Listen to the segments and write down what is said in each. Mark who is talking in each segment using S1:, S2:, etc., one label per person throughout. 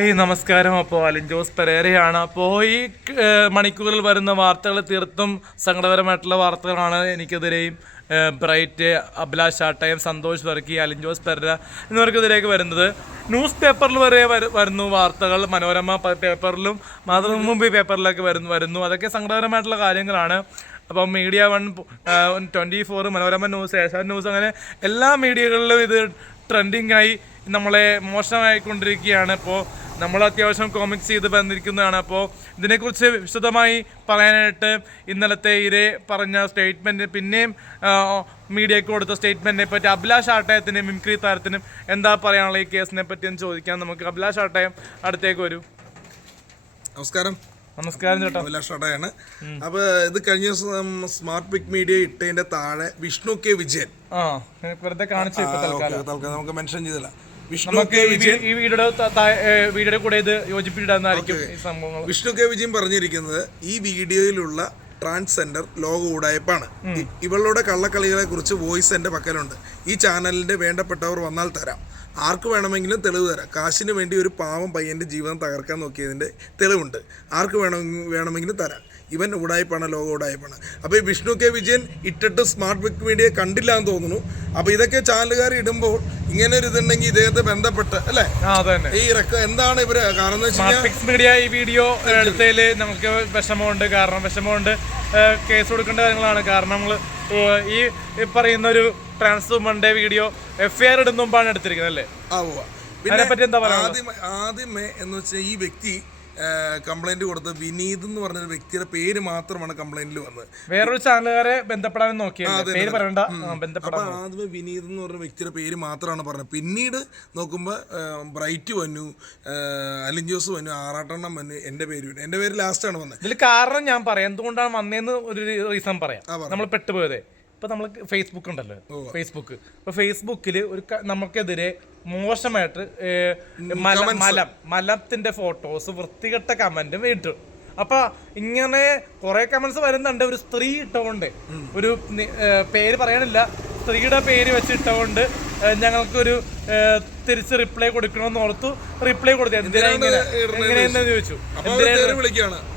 S1: ഏയ് നമസ്കാരം അപ്പോൾ അലിൻ ജോസ് പെരേരയാണ്. അപ്പോൾ ഈ മണിക്കൂറിൽ വരുന്ന വാർത്തകൾ തീർത്തും സങ്കടപരമായിട്ടുള്ള വാർത്തകളാണ് എനിക്കെതിരെയും ബ്രൈറ്റ് അഭിലാഷ് ആട്ടയം സന്തോഷ് വർക്കി അലിൻ ജോസ് പെരേര എന്നിവർക്കെതിരെയൊക്കെ വരുന്നത്. ന്യൂസ് പേപ്പറിൽ വരെ വരുന്നു വാർത്തകൾ. മനോരമ പേപ്പറിലും മാതൃഭൂമി പേപ്പറിലൊക്കെ വരുന്നു വരുന്നു. അതൊക്കെ സങ്കടകരമായിട്ടുള്ള കാര്യങ്ങളാണ്. അപ്പം media one twenty four Manorama news Asian news അങ്ങനെ എല്ലാ മീഡിയകളിലും ഇത് ട്രെൻഡിങ്ങായി നമ്മളെ മോശമായിക്കൊണ്ടിരിക്കുകയാണ്. ഇപ്പോൾ നമ്മൾ അത്യാവശ്യം കോമിക്സ് ചെയ്ത് വന്നിരിക്കുന്നതാണ്. അപ്പോൾ ഇതിനെക്കുറിച്ച് വിശദമായി പറയാനായിട്ട് ഇന്നലത്തെ ഇരേ പറഞ്ഞ സ്റ്റേറ്റ്മെന്റ് പിന്നെയും മീഡിയയ്ക്ക് കൊടുത്ത സ്റ്റേറ്റ്മെന്റിനെ പറ്റി അഭിലാഷ് ആട്ടയത്തിനും മിംക്രി താരത്തിനും എന്താ പറയാനുള്ള ഈ കേസിനെ പറ്റി എന്ന് ചോദിക്കാം. നമുക്ക് അഭിലാഷ് ആട്ടയം അടുത്തേക്ക് വരൂ.
S2: നമസ്കാരം.
S1: നമസ്കാരം ചേട്ടാ.
S2: അഭിലാഷ് ആട്ടയാണ്. അപ്പോൾ ഇത് കഴിഞ്ഞ ദിവസം സ്മാർട്ട് പിക് മീഡിയ ഇട്ടതിന്റെ താഴെ വിഷ്ണു കെ വിജയൻ.
S1: ആ വെറുതെ കാണിച്ചു തൽക്കാലം.
S2: നമുക്ക് മെൻഷൻ ചെയ്തില്ല. വിഷ്ണു കെ വിജയൻ
S1: ഈ വീഡിയോയുടെ വീഡിയോയുടെ കൂടെ ഇത് യോജിപ്പിച്ചിടാന്നായിരിക്കും ഈ സംഭവങ്ങൾ.
S2: വിഷ്ണു കെ വിജയൻ പറഞ്ഞിരിക്കുന്നത് ഈ വീഡിയോയിലുള്ള ട്രാൻസ്ജെൻഡർ ലോക ഉടായ്പാണ് ഇവളുടെ കള്ളക്കളികളെ കുറിച്ച് വോയിസ് എന്റെ പക്കലുണ്ട്. ഈ ചാനലിന്റെ വേണ്ടപ്പെട്ടവർ വന്നാൽ തരാം. ആർക്ക് വേണമെങ്കിലും തെളിവ് തരാം. കാശിന് വേണ്ടി ഒരു പാവം പയ്യന്റെ ജീവിതം തകർക്കാൻ നോക്കിയതിന്റെ തെളിവുണ്ട്. ആർക്ക് വേണമെങ്കിലും വേണമെങ്കിലും തരാം. ഇവൻ ഉടായ്പാണ് ലോക ഉടായ്പാണ് അപ്പോൾ ഈ വിഷ്ണു കെ വിജയൻ ഇട്ടിട്ട് സ്മാർട്ട് ബിഗ് മീഡിയ കണ്ടില്ല എന്ന് തോന്നുന്നു. അപ്പോൾ ഇതൊക്കെ ചാനലുകാർ ഇടുമ്പോൾ ഇങ്ങനെ ഒരു ഇതുണ്ടെങ്കിൽ ഇദ്ദേഹത്തെ ബന്ധപ്പെട്ട് അല്ലേ? ഈ റെക്കോർഡ് എന്താണ് ഇവർ കാരണം
S1: മീഡിയ ഈ വീഡിയോ എടുത്തതിൽ നമുക്ക് വിഷമമുണ്ട് കാരണം വിഷമമുണ്ട്. കേസ് കൊടുക്കേണ്ട കാര്യങ്ങളാണ്. കാരണം നമ്മൾ ഈ പറയുന്ന ഒരു ട്രാൻസ് വുമന്റെ വീഡിയോ എഫ് ഐ ആർ ഇടുന്ന മുമ്പാണ് എടുത്തിരിക്കുന്നത് അല്ലേ?
S2: ആദ്യമേ എന്ന് വെച്ചാൽ ഈ വ്യക്തി കംപ്ലൈന്റ് കൊടുത്ത് വിനീത് എന്ന് പറഞ്ഞ വ്യക്തിയുടെ പേര് മാത്രമാണ് കംപ്ലൈന്റിൽ വന്നത്.
S1: വേറൊരു ചാനലുകാരെ ബന്ധപ്പെടാൻ
S2: അപ്പൊ ആദ്യമേ വിനീത് എന്ന് പറഞ്ഞ വ്യക്തിയുടെ പേര് മാത്രമാണ് പറഞ്ഞത്. പിന്നീട് നോക്കുമ്പോൾ ബ്രൈറ്റ് വന്നു അലിഞ്ചോസ് വന്നു ആറാട്ടെണ്ണം വന്നു എന്റെ പേര് വന്നു. എന്റെ പേര് ലാസ്റ്റാണ് വന്നത്.
S1: ഇതിൽ കാരണം ഞാൻ പറയാം. എന്തുകൊണ്ടാണ് വന്നതെന്ന് ഒരു റീസൺ പറയാം. നമ്മൾ പെട്ടുപോയത്. ഇപ്പൊ നമ്മൾ ഫേസ്ബുക്ക് ഉണ്ടല്ലോ. ഫേസ്ബുക്ക് ഇപ്പൊ ഫേസ്ബുക്കിൽ ഒരു നമുക്കെതിരെ മോശമായിട്ട് മലം മലം മലത്തിന്റെ ഫോട്ടോസ് വൃത്തികെട്ട കമന്റ് വീട്ടു അപ്പൊ ഇങ്ങനെ കുറെ കമന്റ്സ് വരുന്നുണ്ട്. ഒരു സ്ത്രീ ഇട്ടുകൊണ്ട് ഒരു പേര് പറയണില്ല. സ്ത്രീയുടെ പേര് വെച്ചിട്ടുകൊണ്ട് ഇട്ടുകൊണ്ട് ഞങ്ങൾക്കൊരു തിരിച്ച് റിപ്ലൈ കൊടുക്കണമെന്ന് ഓർത്തു. റിപ്ലൈ കൊടുത്തു. എന്തിനാ ചോദിച്ചു.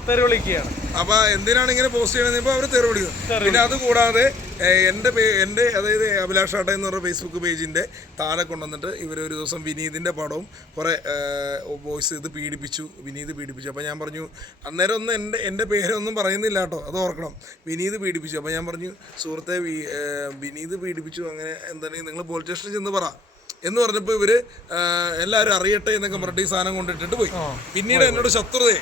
S2: തെറി വിളിക്കുകയാണ് അപ്പൊ എന്തിനാണ് ഇങ്ങനെ പോസ്റ്റ് ചെയ്യണമെന്ന് അവർ അവർ തെറി വിളിക്കുന്നത് പിന്നെ അത് കൂടാതെ എന്റെ പേ എന്റെ അതായത് അഭിലാഷ് ആട്ട എന്ന് പറഞ്ഞ ഫേസ്ബുക്ക് പേജിന്റെ താഴെ കൊണ്ടുവന്നിട്ട് ഇവർ ഒരു ദിവസം വിനീതിന്റെ പടവും കുറേ വോയിസ് ഇത് പീഡിപ്പിച്ചു വിനീത് പീഡിപ്പിച്ചു. അപ്പോൾ ഞാൻ പറഞ്ഞു അന്നേരം ഒന്നും എന്റെ എന്റെ പേരൊന്നും പറയുന്നില്ല കേട്ടോ അത് ഓർക്കണം. വിനീത് പീഡിപ്പിച്ചു. അപ്പോൾ ഞാൻ പറഞ്ഞു സുഹൃത്തെ വിനീത് പീഡിപ്പിച്ചു അങ്ങനെ എന്താണെങ്കിൽ നിങ്ങൾ പോലീസ് സ്റ്റേഷനിൽ ചെന്ന് പറ. എന്ന് പറഞ്ഞപ്പോൾ ഇവർ എല്ലാവരും അറിയട്ടെ എന്നൊക്കെ പറഞ്ഞിട്ട് ഈ സാധനം കൊണ്ടിട്ടിട്ട് പോയി. പിന്നീട് എന്നോട് ശത്രുതയെ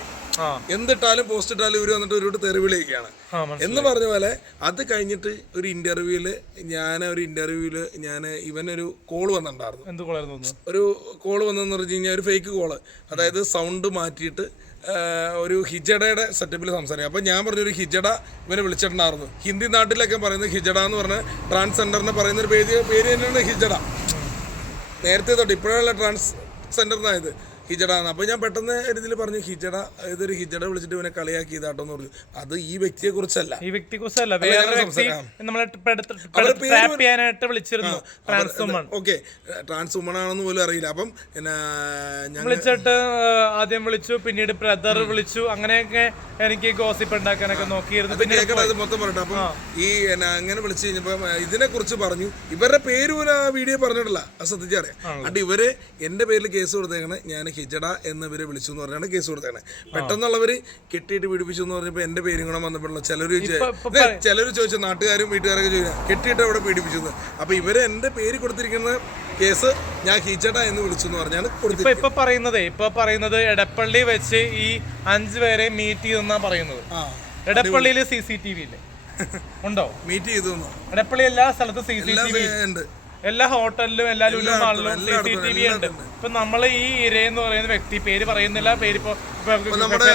S2: എന്തിട്ടാലും പോസ്റ്റ് ഇട്ടാലും ഇവർ വന്നിട്ട് ഒരു തെറിവിളിയൊക്കെയാണ്.
S1: വിളിക്കുകയാണ്
S2: എന്ന് പറഞ്ഞ പോലെ അത് കഴിഞ്ഞിട്ട് ഒരു ഇന്റർവ്യൂൽ ഞാൻ ഒരു ഇന്റർവ്യൂൽ ഞാൻ ഇവനൊരു കോൾ വന്നിട്ടുണ്ടായിരുന്നു.
S1: എന്ത് കോളായിരുന്നു
S2: ഒരു കോൾ വന്നെന്ന് പറഞ്ഞു കഴിഞ്ഞാൽ ഒരു ഫേക്ക് കോൾ അതായത് സൗണ്ട് മാറ്റിയിട്ട് ഒരു ഹിജഡയുടെ സെറ്റപ്പിൽ സംസാരിക്കും. അപ്പം ഞാൻ പറഞ്ഞൊരു ഹിജഡ ഇവനെ വിളിച്ചിട്ടുണ്ടായിരുന്നു. ഹിന്ദി നാട്ടിലൊക്കെ പറയുന്നത് ഹിജഡ എന്ന് പറഞ്ഞ ട്രാൻസ്ജെൻഡറിനെ പറയുന്ന ഒരു പേര് പേര് തന്നെയാണ് ഹിജഡ. നേരത്തെ തൊട്ട് ഇപ്പോഴുള്ള ട്രാൻസ് സെന്ററിനായത് ഹിജഡ എന്ന് അപ്പോൾ ഞാൻ പെട്ടെന്ന് ഒരു ഇതിൽ പറഞ്ഞു ഹിജഡ ഇതൊരു ഹിജഡ വിളിച്ചിട്ട് ഇവനെ കളിയാക്കി ഇതാട്ടോ എന്ന് പറഞ്ഞു. അത് ഈ വ്യക്തിയെ കുറിച്ചല്ല
S1: ഈ വ്യക്തി കുറിച്ചല്ല വിളിച്ചിരുന്നു.
S2: ഓക്കെ. ട്രാൻസ് വുമൺ ആണെന്ന് പോലും അറിയില്ല. അപ്പം
S1: വിളിച്ചിട്ട് ആദ്യം വിളിച്ചു പിന്നീട് ബ്രദർ വിളിച്ചു. അങ്ങനെയൊക്കെ എനിക്ക് ഗോസിപ്പ് ഉണ്ടാക്കാനൊക്കെ നോക്കിയിരുന്നു. പിന്നെ
S2: അത് മൊത്തം പറയട്ടെ. അപ്പം ഈ അങ്ങനെ വിളിച്ചു കഴിഞ്ഞപ്പോൾ ഇതിനെ കുറിച്ച് പറഞ്ഞു. ഇവരുടെ പേര് ആ വീഡിയോ പറഞ്ഞിട്ടില്ല. അത് ശ്രദ്ധിച്ചറിയാം. അത് ഇവർ എന്റെ പേരിൽ കേസ് കൊടുത്തേക്കണേ. ഞാൻ ഹിജഡ എന്ന് ഇവരെ വിളിച്ചു എന്ന് പറഞ്ഞാണ് കേസ് കൊടുത്തേക്കണേ പെട്ടെന്നുള്ളവര് കെട്ടിയിട്ട് പീഡിപ്പിച്ചു എന്ന് പറഞ്ഞപ്പോൾ എന്റെ പേരും കൂടെ വന്നപ്പോഴുള്ള ചിലര് ചിലർ ചോദിച്ചു നാട്ടുകാരും വീട്ടുകാരൊക്കെ ചോദിച്ചു കെട്ടിയിട്ട് അവിടെ പീഡിപ്പിച്ചു എന്ന് അപ്പൊ ഇവർ എന്റെ പേര് കൊടുത്തിരിക്കുന്ന കേസ് ഞാൻ ഹിജഡ എന്ന് വിളിച്ചു എന്ന് പറഞ്ഞാണ്
S1: ഇപ്പൊ പറയുന്നത് ഇപ്പൊ പറയുന്നത് എടപ്പള്ളി വെച്ച് ഈ അഞ്ചു പേരെ മീറ്റ് ചെയ്തെന്നാ പറയുന്നത്.
S2: എടപ്പള്ളിയിൽ
S1: എടപ്പള്ളിയിൽ സി സി ടി വി ഇല്ലേ? ഉണ്ടോ?
S2: മീറ്റ് ചെയ്തു?
S1: എടപ്പള്ളി എല്ലാ സ്ഥലത്തും സി സി ടി വി
S2: ഉണ്ട്.
S1: എല്ലാ ഹോട്ടലിലും എല്ലാ ലുലു മാളിലും സി സി ടി വി ഉണ്ട്. ഇപ്പൊ നമ്മൾ ഈ ഇര എന്ന് പറയുന്ന വ്യക്തി പേര് പറയുന്നില്ല പേര് ഇപ്പൊ ഇപ്പൊ
S2: നമ്മുടെ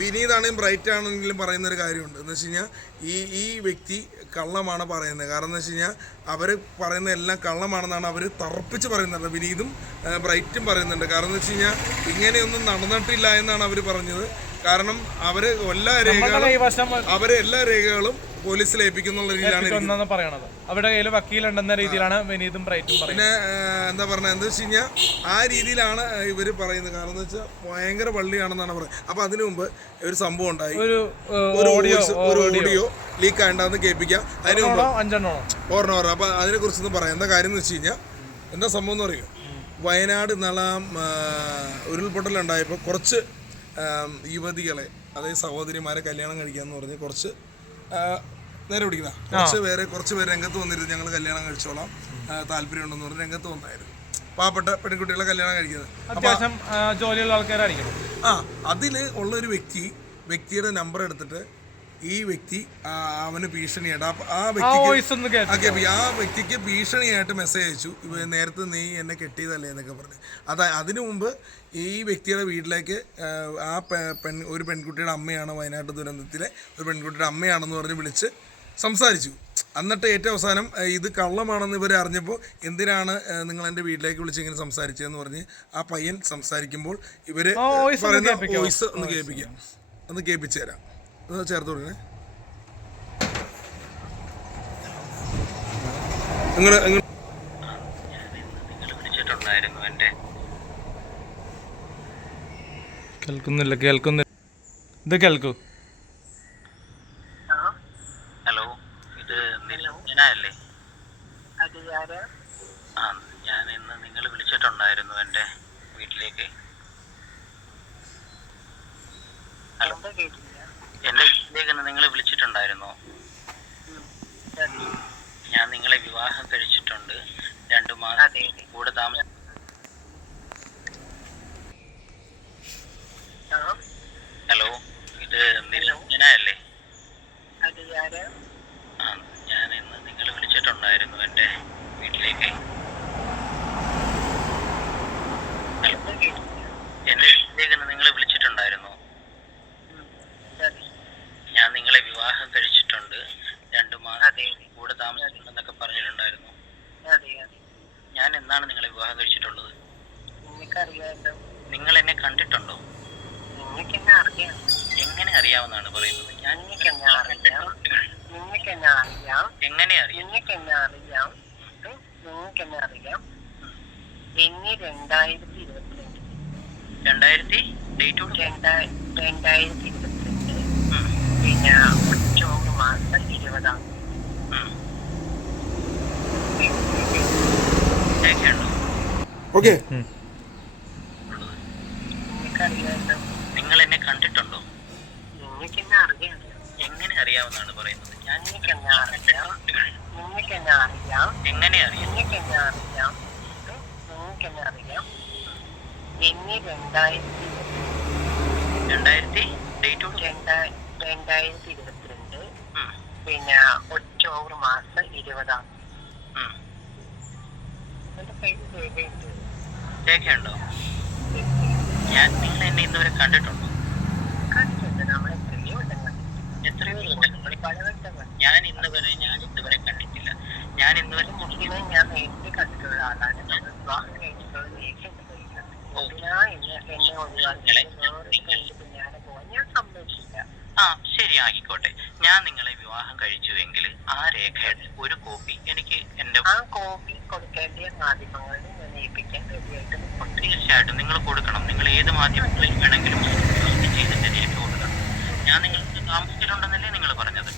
S2: വിനീതാണെങ്കിലും ബ്രൈറ്റ് ആണെങ്കിലും പറയുന്ന ഒരു കാര്യമുണ്ട്. എന്ന് വെച്ച് കഴിഞ്ഞാൽ ഈ ഈ വ്യക്തി കള്ളമാണ് പറയുന്നത്. കാരണം എന്ന് വെച്ച് കഴിഞ്ഞാൽ അവർ പറയുന്ന എല്ലാം കള്ളമാണെന്നാണ് അവർ തറപ്പിച്ച് പറയുന്നത്. വിനീതും ബ്രൈറ്റും പറയുന്നുണ്ട്. കാരണം എന്ന് വെച്ച് കഴിഞ്ഞാൽ ഇങ്ങനെയൊന്നും നടന്നിട്ടില്ല എന്നാണ് അവർ പറഞ്ഞത്. കാരണം അവർ എല്ലാ രേഖകളും അവരെല്ലാ എല്ലാ രേഖകളും പോലീസിൽ ഏൽപ്പിക്കുന്നുള്ള രീതിയിലാണ്
S1: പറയണത്. അവരുടെ കയ്യിൽ വക്കീലുണ്ടെന്ന രീതിയിലാണ് വിനീതും ബ്രൈറ്റും
S2: പിന്നെ എന്താ പറഞ്ഞത് എന്താ വെച്ച് കഴിഞ്ഞാൽ ആ രീതിയിലാണ് ഇവർ പറയുന്നത്. കാരണം എന്ന് വെച്ചാൽ ഭയങ്കര പള്ളിയാണെന്നാണ് പറയുന്നത്. അപ്പോൾ അതിനു മുമ്പ് ഒരു സംഭവം ഉണ്ടായി.
S1: ഒരു ഓഡിയോ
S2: ഒരു ഓഡിയോ. ലീക്ക് ആയിട്ടാന്ന് കേൾപ്പിക്കാം. അതിന് മുമ്പ്
S1: അഞ്ചെണ്ണോ
S2: ഓർണ ഓർണ അപ്പോൾ അതിനെ കുറിച്ചൊന്നും പറയാം. എന്താ കാര്യം എന്ന് വെച്ച് കഴിഞ്ഞാൽ എന്താ സംഭവം എന്ന് പറയുമോ വയനാട് ഇന്നാളെ ഉരുൾപൊട്ടലുണ്ടായപ്പോൾ കുറച്ച് യുവതികളെ അതായത് സഹോദരിമാരെ കല്യാണം കഴിക്കാന്ന് പറഞ്ഞ് കുറച്ച് നേരെ പിടിക്കുന്ന കുറച്ച് പേരെ കുറച്ച് പേര് രംഗത്ത് വന്നിരുന്നു. ഞങ്ങൾ കല്യാണം കഴിച്ചോളാം. താല്പര്യം താല്പര്യമുണ്ടെന്ന് പറഞ്ഞ് രംഗത്ത് വന്നായിരുന്നു. പാവപ്പെട്ട പെൺകുട്ടികളെ കല്യാണം കഴിക്കുന്നത്.
S1: അത്യാവശ്യം ജോലിയുള്ള ആൾക്കാരായിരിക്കണം.
S2: ആ അതിൽ ഉള്ള ഒരു വ്യക്തി വ്യക്തിയുടെ നമ്പർ എടുത്തിട്ട് ഈ വ്യക്തി അവന് ഭീഷണിയായിട്ട് ആ- വ്യക്തിക്ക് ആ വ്യക്തിക്ക് ഭീഷണിയായിട്ട് മെസ്സേജ് അയച്ചു. നേരത്തെ നീ എന്നെ കെട്ടിയതല്ലേ എന്നൊക്കെ പറഞ്ഞു. അതാ അതിനു മുമ്പ് ഈ വ്യക്തിയുടെ വീട്ടിലേക്ക് ആ, പെൺ ഒരു പെൺകുട്ടിയുടെ അമ്മയാണ് വയനാട് ദുരന്തത്തിലെ ഒരു പെൺകുട്ടിയുടെ അമ്മയാണെന്ന് പറഞ്ഞ് വിളിച്ച് സംസാരിച്ചു. എന്നിട്ട് ഏറ്റവും അവസാനം ഇത് കള്ളമാണെന്ന് ഇവർ അറിഞ്ഞപ്പോൾ എന്തിനാണ് നിങ്ങൾ എന്റെ വീട്ടിലേക്ക് വിളിച്ച് ഇങ്ങനെ സംസാരിച്ചതെന്ന് പറഞ്ഞ് ആ പയ്യൻ സംസാരിക്കുമ്പോൾ ഇവർ പറയുന്ന വോയിസ് ഒന്ന് കേൾപ്പിക്കാം. ഒന്ന് കേൾപ്പിച്ചു തരാം ചേർത്ത് കൊടുക്കണേ.
S1: കേൾക്കുന്നില്ല കേൾക്കുന്നില്ല. ഇത് കേൾക്കൂ
S3: ഹലോ ഇത് നിരഞ്ജനല്ലേ ആ ഞാൻ ഇന്ന് നിങ്ങൾ വിളിച്ചിട്ടുണ്ടായിരുന്നു എന്റെ വീട്ടിലേക്ക് ഹലോ എന്റെ വീട്ടിലേക്ക് ഇന്ന് നിങ്ങൾ വിളിച്ചിട്ടുണ്ടായിരുന്നോ ഞാൻ നിങ്ങളെ വിവാഹം കഴിച്ചിട്ടുണ്ട് രണ്ടു മാസം കൂടെ താമസം ഹലോ ഇത് നിരഞ്ജനല്ലേ ആ ഞാൻ ഇന്ന് നിങ്ങൾ വിളിച്ചിട്ടുണ്ടായിരുന്നു എന്റെ വീട്ടിലേക്ക് ഹലോ എന്റെ വീട്ടിലേക്ക് ഇന്ന് നിങ്ങൾ വിളിച്ചിട്ടുണ്ടായിരുന്നു ഞാൻ നിങ്ങളെ വിവാഹം കഴിച്ചിട്ടുണ്ട് രണ്ടു മാസം കൂടെ താമസിച്ചിട്ടുണ്ടെന്നൊക്കെ പറഞ്ഞിട്ടുണ്ടായിരുന്നു. ഞാൻ എന്നാണ് നിങ്ങളെ വിവാഹം കഴിച്ചിട്ടുള്ളത്? നിങ്ങൾ എന്നെ കണ്ടിട്ടുണ്ടോ? എങ്ങനെ അറിയാമെന്നാണ് പറയുന്നത്? ഞാൻ എങ്ങനെ അറിയാം?
S4: അറിയാം. രണ്ടായിരത്തി ഇരുപത്തിരണ്ട്.
S3: രണ്ടായിരത്തി ഡേറ്റ്
S4: രണ്ടായിരത്തി ഇരുപത്തിരണ്ട്. പിന്നെ ഒക്ടോബർ മാസം ഇരുപതാം
S3: കേൾക്കണ്ടോ
S2: ഓക്കെ.
S3: നിങ്ങൾ എന്നെ കണ്ടിട്ടുണ്ടോ? എങ്ങനെ അറിയാമെന്നാണ് പറയുന്നത്? ഞാൻ
S4: നിനക്കെന്നെ അറിയാം. നിനക്കെന്നെ അറിയാം.
S3: എങ്ങനെ അറിയാം?
S4: രണ്ടായിരത്തി ഇരുപത്തിരണ്ട്. പിന്നെ ഒക്ടോബർ മാസം ഇരുപതാം രേഖയുണ്ട്
S3: ഞാൻ നിങ്ങൾ എന്നെ ഇന്നുവരെ കണ്ടിട്ടുണ്ടോ?
S4: എത്രയോ
S3: ഞാൻ ഇന്ന് വരെ ഞാൻ ഇന്നുവരെ കണ്ടിട്ടില്ല. ഞാൻ ഇന്നുവരെ
S4: ഇതിനെ ഞാൻ നേരിട്ട് കണ്ടിട്ടുള്ള ആളാണ്. വിവാഹം കയ്യിൽ ഞാൻ എന്നെ ഒഴിവാക്കി വേറെ പിന്നാലെ പോവാൻ ഞാൻ
S3: ശരി ആയിക്കോട്ടെ. ഞാൻ നിങ്ങളെ വിവാഹം കഴിച്ചുവെങ്കിൽ ആ രേഖയുടെ ഒരു കോപ്പി എനിക്ക് എന്റെ
S4: ആ കോപ്പി കൊടുക്കേണ്ട മാധ്യമങ്ങളിൽ ഞാൻ ഏൽപ്പിക്കാൻ റെഡിയായിട്ട്
S3: തീർച്ചയായിട്ടും നിങ്ങൾ കൊടുക്കണം. നിങ്ങൾ ഏത് മാധ്യമങ്ങളിൽ വേണമെങ്കിലും ചെയ്തിട്ട് രേഖ കൊടുക്കണം ഞാൻ നിങ്ങൾക്ക് താമസിച്ചിട്ടുണ്ടെന്നല്ലേ നിങ്ങൾ പറഞ്ഞത്?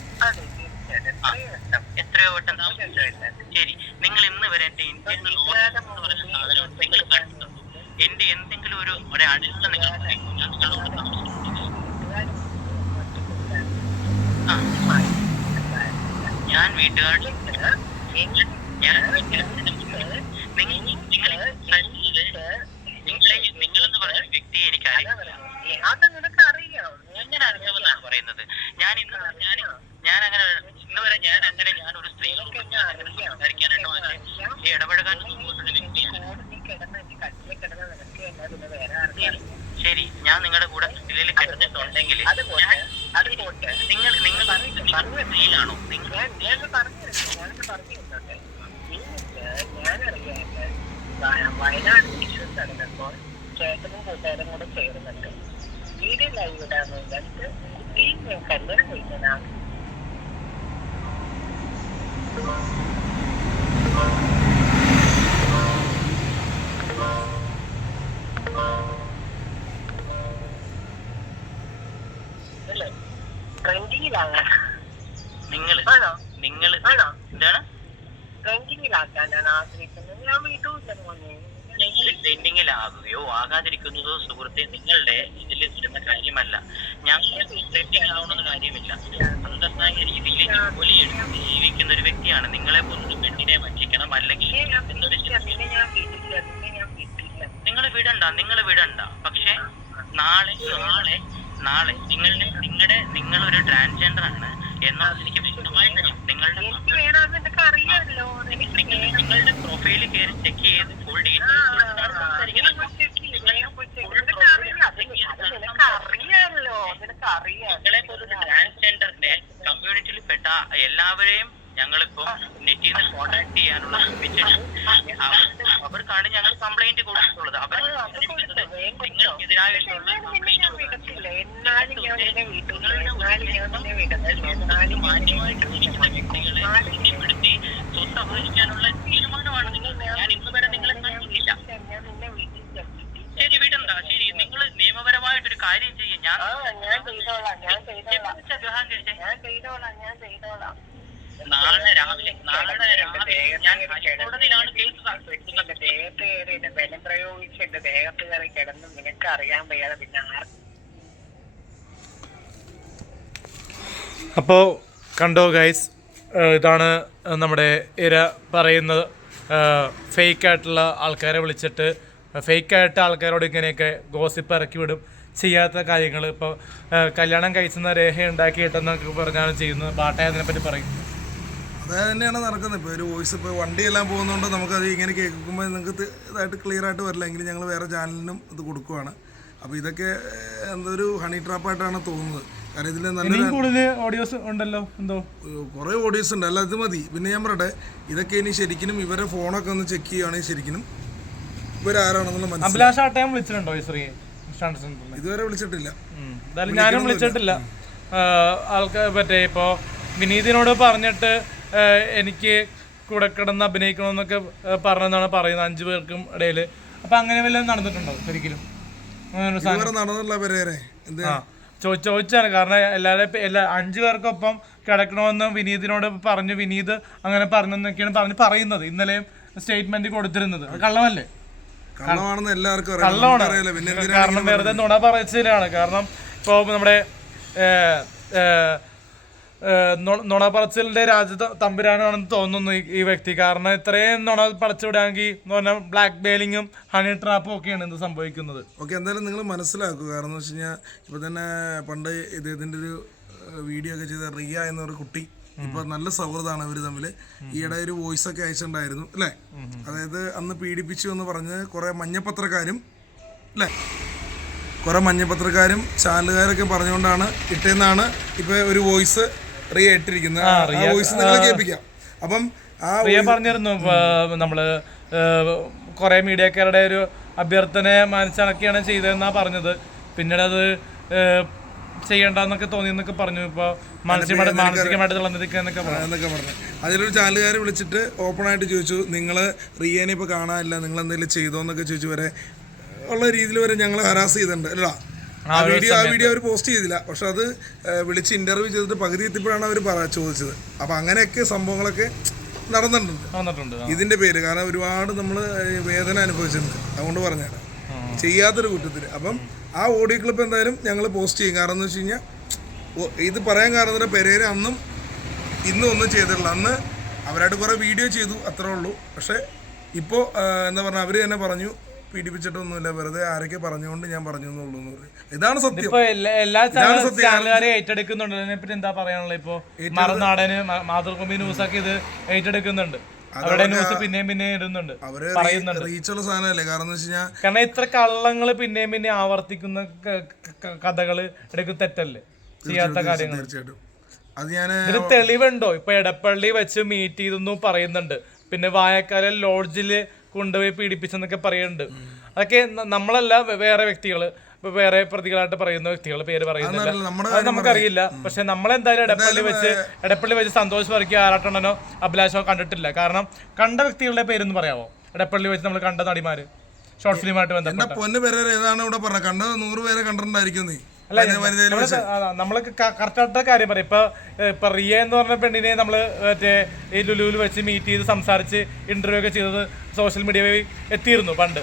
S4: എത്രയോ വട്ടം.
S3: ശരി നിങ്ങൾ ഇന്ന് വരെ എന്റെ ഇന്ത്യൻ എന്ന് പറഞ്ഞ സാധനം നിങ്ങൾ കണ്ടിട്ടുണ്ടോ? എന്റെ എന്തെങ്കിലും ഒരു ഒരു അടിസ്ഥാന നിങ്ങൾ പറയുമോ? ഞാൻ നിങ്ങളോട് താമസിച്ചിട്ടുണ്ട് ആ ഞാൻ വീട്ടുകാരുടെ ഞാൻ നിങ്ങൾ നിങ്ങൾ നിങ്ങളെ നിങ്ങളെന്ന് പറഞ്ഞ വ്യക്തിയെ എനിക്ക്
S4: അത് നിനക്ക് അറിയാം
S3: എങ്ങനെ അറിയാമെന്നാണ് പറയുന്നത് ഞാൻ ഇന്ന് ഞാൻ ഞാൻ അങ്ങനെ ഇന്ന് വരെ ഞാൻ അങ്ങനെ ഞാൻ ഒരു ഞാൻ അങ്ങനെ സംസാരിക്കാനായിട്ടോ അല്ലെങ്കിൽ ഇടപഴകാൻ ശരി ഞാൻ നിങ്ങളുടെ കൂടെ കിടന്നിട്ടുണ്ടെങ്കിൽ
S4: പോട്ടെ അത് പോട്ടെ
S3: നിങ്ങൾ നിങ്ങൾ സ്ത്രീയാണോ നിങ്ങൾ
S4: ഞാൻ പറഞ്ഞു ഞാനത് പറഞ്ഞു തന്നോട്ടെ നിങ്ങൾക്ക് ഞാനറിയാണ്ട് വയനാട് ഇഷ്യൂസ് നടന്നപ്പോൾ ചേട്ടനും കൂട്ടുകാരും കൂടെ ചേർന്നിട്ട് വീഡിയോ ലൈവ് ഇടാന്ന് വിചാരിച്ച് കുട്ടിയും ഞാൻ കല്യാണം അല്ലേ ട്രെൻഡിങ്ങിലാണ്
S3: നിങ്ങൾ നിങ്ങൾ എന്താണ്?
S4: ട്രെൻഡിങ്ങിലാക്കാനാണ് ആഗ്രഹിക്കുന്നത്. ഞാൻ വീട്ടില്ല മോനെ.
S3: നിങ്ങൾ ട്രെൻഡിങ്ങിലാകുകയോ ആകാതിരിക്കുന്നതോ സുഹൃത്തെ നിങ്ങളുടെ ഇതിൽ വരുന്ന കാര്യമല്ല. ഞങ്ങൾ ട്രെൻഡിങ് ആവണമെന്ന് കാര്യമില്ല. അന്തസ്സായ രീതിയിൽ ജോലി എടുത്ത് ജീവിക്കുന്ന ഒരു വ്യക്തിയാണ്. നിങ്ങളെ പോലൊരു പെണ്ണിനെ വഞ്ചിക്കണം അല്ലെങ്കിൽ എന്നൊരു നിങ്ങൾ വിടണ്ട. നിങ്ങൾ വിടണ്ട. പക്ഷെ നാളെ നാളെ നാളെ നിങ്ങളുടെ നിങ്ങളുടെ ഒരു ട്രാൻസ്ജെൻഡർ ആണ് എന്നുള്ളത് എനിക്ക് വ്യക്തമായിട്ടറിയാം നിങ്ങളുടെ നിങ്ങളുടെ പ്രൊഫൈലിൽ കയറി ചെക്ക് ചെയ്ത് ഫുൾ
S4: ഡീറ്റെയിൽസ്
S3: നിങ്ങളെ പോലൊരു ട്രാൻസ്ജെൻഡറിന്റെ കമ്മ്യൂണിറ്റിയിൽ പെട്ട എല്ലാവരെയും ഞങ്ങളിപ്പോ നെറ്റിൽ നിന്ന് കോണ്ടാക്ട് ചെയ്യാനുള്ള അവർക്ക് അവർക്കാണ് ഞങ്ങൾ കംപ്ലൈന്റ് കൊടുത്തിട്ടുള്ളത്. അവർ നിങ്ങൾക്കെതിരായിട്ടുള്ള കംപ്ലൈന്റ്
S4: വിടത്തില്ല. എന്നാലും ഞാൻ നിന്നെ വീട്ടില്ല എന്നാലും ഞാൻ നിന്നെ വിടത്തില്ല. എന്നാലും
S3: മാന്യമായിട്ട് ജീവിക്കുന്ന വ്യക്തികളെ ശല്യപ്പെടുത്തി സ്വത്ത് അപഹരിക്കാനുള്ള തീരുമാനമാണ് നിങ്ങൾ ഞാൻ ഇന്ന് വരെ നിങ്ങളെ കണ്ടിട്ടില്ല. ശരി വിടണ്ട. ശരി നിങ്ങൾ നിയമപരമായിട്ടൊരു കാര്യം ചെയ്യും. ഞാൻ നാളെ രാവിലെ നാളെ രാവിലെ ഞാൻ ഹൈക്കോടതിയിലാണ് കേസ്
S4: എന്റെ ദേഹത്ത് കയറി എന്റെ ബലം പ്രയോഗിച്ച് എന്റെ ദേഹത്ത് കയറി നിനക്ക് അറിയാൻ വയ്യാതെ പിന്നെ
S1: അപ്പോൾ കണ്ടോ ഗൈസ് ഇതാണ് നമ്മുടെ ഇര പറയുന്നത്. ഫേക്ക് ആയിട്ടുള്ള ആൾക്കാരെ വിളിച്ചിട്ട് ഫേക്ക് ആയിട്ട് ആൾക്കാരോട് ഇങ്ങനെയൊക്കെ ഗോസിപ്പ് ഇറക്കി വിടും ചെയ്യാത്ത കാര്യങ്ങൾ ഇപ്പോൾ കല്യാണം കഴിച്ചെന്ന രേഖ ഉണ്ടാക്കിയിട്ടെന്നൊക്കെ പറഞ്ഞാണ് ചെയ്യുന്നത്. പാട്ടായതിനെപ്പറ്റി പറയും.
S2: അത് തന്നെയാണ് നടക്കുന്നത്. ഇപ്പോൾ ഒരു വോയിസ് ഇപ്പോൾ വണ്ടിയെല്ലാം പോകുന്നതുകൊണ്ട് നമുക്കത് ഇങ്ങനെ കേൾക്കുമ്പോൾ നിങ്ങൾക്ക് ഇത് ഇതായിട്ട് ക്ലിയർ ആയിട്ട് വരില്ല. എങ്കിലും ഞങ്ങൾ വേറെ ചാനലിനും ഇത് കൊടുക്കുവാണ്. അപ്പോൾ ഇതൊക്കെ എന്തൊരു ഹണി ട്രാപ്പായിട്ടാണ് തോന്നുന്നത്. കാരണം ഇതിൽ
S1: നല്ല കൂടുതൽ ഓഡിയോസ് ഉണ്ടല്ലോ? എന്തോ?
S2: കുറേ ഓഡിയോസ് ഉണ്ട്. അല്ല ഇത് മതി. പിന്നെ ഞാൻ പറയട്ടെ. ഇതൊക്കെ ഇനി ശരിക്കും ഇവരെ ഫോണൊക്കെ ഒന്ന് ചെക്ക് ചെയ്യുകയാണെങ്കിൽ ശരിക്കും ഇവരാരാണെന്നുള്ള മനസ്സിലായി
S1: വിളിച്ചിട്ടുണ്ടോ ശ്രീ
S2: ഇതുവരെ വിളിച്ചിട്ടില്ല.
S1: ഞാനും വിളിച്ചിട്ടില്ല. ആൾക്കാർ മറ്റേ ഇപ്പോ വിനീതിനോട് പറഞ്ഞിട്ട് എനിക്ക് കൂടെ കിടന്ന് അഭിനയിക്കണമെന്നൊക്കെ എന്നൊക്കെ പറഞ്ഞെന്നാണ് പറയുന്നത് അഞ്ചു പേർക്കും ഇടയിൽ അപ്പം അങ്ങനെ വല്ലതും നടന്നിട്ടുണ്ടോ ശരിക്കും അങ്ങനെ ഒരു സാധനം.
S2: ഇതുവരെ നടന്നില്ല പെരേരെ. എന്ത്?
S1: ആ ചോ- ചോദിച്ചാണ് കാരണം എല്ലാവരും എല്ലാ അഞ്ചു പേർക്കൊപ്പം കിടക്കണമെന്ന് വിനീതിനോട് പറഞ്ഞു വിനീത് അങ്ങനെ പറഞ്ഞെന്നൊക്കെയാണ് പറഞ്ഞ് പറയുന്നത്. ഇന്നലെയും സ്റ്റേറ്റ്മെന്റ് കൊടുത്തിരുന്നത്. കള്ളമല്ലേ?
S2: കള്ളമാണെന്ന് എല്ലാവർക്കും
S1: കള്ളമാണ്. കാരണം വെറുതെ നുണ പറച്ചിലാണ്. കാരണം ഇപ്പോൾ നമ്മുടെ നുണ പറച്ചിലിന്റെ രാജ തമ്പുരാനാണെന്ന് തോന്നുന്നു ഈ- വ്യക്തി. കാരണം ഇത്രയും നുണ പടച്ചു വിടാമെങ്കിൽ എന്ന് പറഞ്ഞാൽ ബ്ലാക്ക് മെയിലിങ്ങും ഹണി ട്രാപ്പും ഒക്കെയാണ് ഇത് സംഭവിക്കുന്നത്.
S2: ഓക്കെ എന്തായാലും നിങ്ങൾ മനസ്സിലാക്കുക. കാരണം എന്ന് വെച്ച് കഴിഞ്ഞാൽ ഇപ്പൊ തന്നെ പണ്ട് ഇദ്ദേഹത്തിന്റെ ഒരു വീഡിയോ ഒക്കെ ചെയ്ത റിയ എന്നൊരു കുട്ടി ഇപ്പൊ നല്ല സൗഹൃദമാണ് ഇവർ തമ്മിൽ ഈയിടെ ഒരു വോയിസ് ഒക്കെ അയച്ചിട്ടുണ്ടായിരുന്നു അല്ലേ? അതായത് അന്ന് പീഡിപ്പിച്ചു എന്ന് പറഞ്ഞ് കുറെ മഞ്ഞപ്പത്രക്കാരും അല്ലേ? കുറെ മഞ്ഞപ്പത്രക്കാരും ചാനലുകാരൊക്കെ പറഞ്ഞുകൊണ്ടാണ് ഇട്ടെന്നാണ് ഇപ്പൊ ഒരു വോയിസ് റിയ ഇട്ടിരിക്കുന്നത് ആ വോയിസ് നിങ്ങൾ കേൾപ്പിക്കാം. അപ്പം ആ
S1: റിയ പറഞ്ഞിരുന്നു നമ്മൾ കുറെ മീഡിയക്കാരുടെ ഒരു അഭ്യർത്ഥനയെ മാനിച്ചണക്കിയാണ് ചെയ്തതെന്നാ പറഞ്ഞത്. പിന്നീട് അത് ചെയ്യണ്ടെന്നൊക്കെ തോന്നി എന്നൊക്കെ പറഞ്ഞു. ഇപ്പൊ മാനസികമായിട്ട് മാനസികമായിട്ട് തളർന്നിരിക്കുന്നൊക്കെ പറഞ്ഞു.
S2: അതിലൊരു ചാനലുകാർ വിളിച്ചിട്ട് ഓപ്പൺ ആയിട്ട് ചോദിച്ചു നിങ്ങൾ റിയേനെ ഇപ്പൊ കാണാനില്ല നിങ്ങൾ എന്തെങ്കിലും ചെയ്തോന്നൊക്കെ ചോദിച്ചു വരെ ഉള്ള രീതിയിൽ വരെ ഞങ്ങൾ ഹരാസ് ചെയ്തിട്ടുണ്ട്. അല്ല ആ വീഡിയോ ആ വീഡിയോ അവർ പോസ്റ്റ് ചെയ്തില്ല. പക്ഷെ അത് വിളിച്ച് ഇന്റർവ്യൂ ചെയ്തിട്ട് പകുതി എത്തിയപ്പോഴാണ് അവർ പറ ചോദിച്ചത്. അപ്പൊ അങ്ങനെയൊക്കെ സംഭവങ്ങളൊക്കെ നടന്നിട്ടുണ്ട്. ഇതിന്റെ പേര്. കാരണം ഒരുപാട് നമ്മൾ വേദന അനുഭവിച്ചിട്ടുണ്ട്. അതുകൊണ്ട് പറഞ്ഞാണ് ചെയ്യാത്തൊരു കൂട്ടത്തിൽ അപ്പം ആ ഓഡിയോ ക്ലിപ്പ് എന്തായാലും ഞങ്ങൾ പോസ്റ്റ് ചെയ്യും. കാരണം എന്ന് വെച്ച് കഴിഞ്ഞാൽ ഇത് പറയാൻ കാരണം പെരേര അന്നും ഇന്നും ഒന്നും ചെയ്തിട്ടില്ല. അന്ന് അവരായിട്ട് കുറേ വീഡിയോ ചെയ്തു അത്രേ ഉള്ളൂ. പക്ഷെ ഇപ്പോൾ എന്താ പറഞ്ഞാൽ അവർ തന്നെ പറഞ്ഞു പീഡിപ്പിച്ചിട്ടൊന്നുമില്ല. വെറുതെ ആരൊക്കെ പറഞ്ഞുകൊണ്ട് ഞാൻ പറഞ്ഞു എന്നുള്ളൂ ഇതാണ് സത്യം.
S1: എല്ലാ ചാനലുകാരെ ഏറ്റെടുക്കുന്നുണ്ട്. അതിനെപ്പറ്റി എന്താ പറയാനുള്ളത് ഇപ്പോ? മറുനാടന് മാതൃഭൂമി ന്യൂസ് ഒക്കെ ഇത് ഏറ്റെടുക്കുന്നുണ്ട്. പിന്നെയും ഇടുന്നുണ്ട്.
S2: അവർ
S1: പറയുന്നുണ്ട്.
S2: റീച്ചുള്ള സാധനമല്ലേ? കാരണം എന്ന് വെച്ച് കഴിഞ്ഞാൽ
S1: കാരണം ഇത്ര കള്ളങ്ങൾ പിന്നെയും പിന്നെയും ആവർത്തിക്കുന്ന കഥകൾ എടുക്കുന്ന തെറ്റല്ലേ? ചെയ്യാത്ത കാര്യങ്ങൾ
S2: തീർച്ചയായിട്ടും. അത് ഞാൻ
S1: തെളിവുണ്ടോ? ഇപ്പൊ എടപ്പള്ളി വെച്ച് മീറ്റ് ചെയ്തെന്നും പറയുന്നുണ്ട്. പിന്നെ വായക്കാലം ലോഡ്ജിൽ കൊണ്ടുപോയി പീഡിപ്പിച്ചെന്നൊക്കെ പറയുന്നുണ്ട്. അതൊക്കെ നമ്മളല്ല വേറെ വ്യക്തികൾ വേറെ പ്രതികളായിട്ട് പറയുന്ന വ്യക്തികൾ പേര് പറയുന്നില്ല. അത് നമുക്കറിയില്ല. പക്ഷെ നമ്മളെന്തായാലും എടപ്പള്ളി വെച്ച് എടപ്പള്ളി വെച്ച് സന്തോഷ് വർക്കി ആറാട്ടണ്ണനോ അഭിലാഷോ കണ്ടിട്ടില്ല. കാരണം കണ്ട വ്യക്തികളുടെ പേരൊന്ന് പറയാമോ എടപ്പള്ളി വെച്ച് നമ്മൾ കണ്ട നടിമാര് ഷോർട്ട് ഫിലിമായിട്ട് ബന്ധപ്പെട്ട.
S2: പൊന്ന് പേരെ ഏതാണ് ഇവിടെ പറഞ്ഞത് കണ്ട നൂറ് പേരെ കണ്ടിട്ടുണ്ടായിരിക്കും നീ. വെച്ച്
S1: കറക്റ്റായിട്ട് കാര്യം പറയാം. ഇപ്പൊ ഇപ്പൊ റിയ എന്ന് പറഞ്ഞ പെണ്ണിനെ നമ്മൾ മറ്റേ ഈ ലുലുവിൽ വെച്ച് മീറ്റ് ചെയ്ത് സംസാരിച്ച് ഇന്റർവ്യൂ ഒക്കെ ചെയ്തത് സോഷ്യൽ മീഡിയ വഴി എത്തിയിരുന്നു പണ്ട്.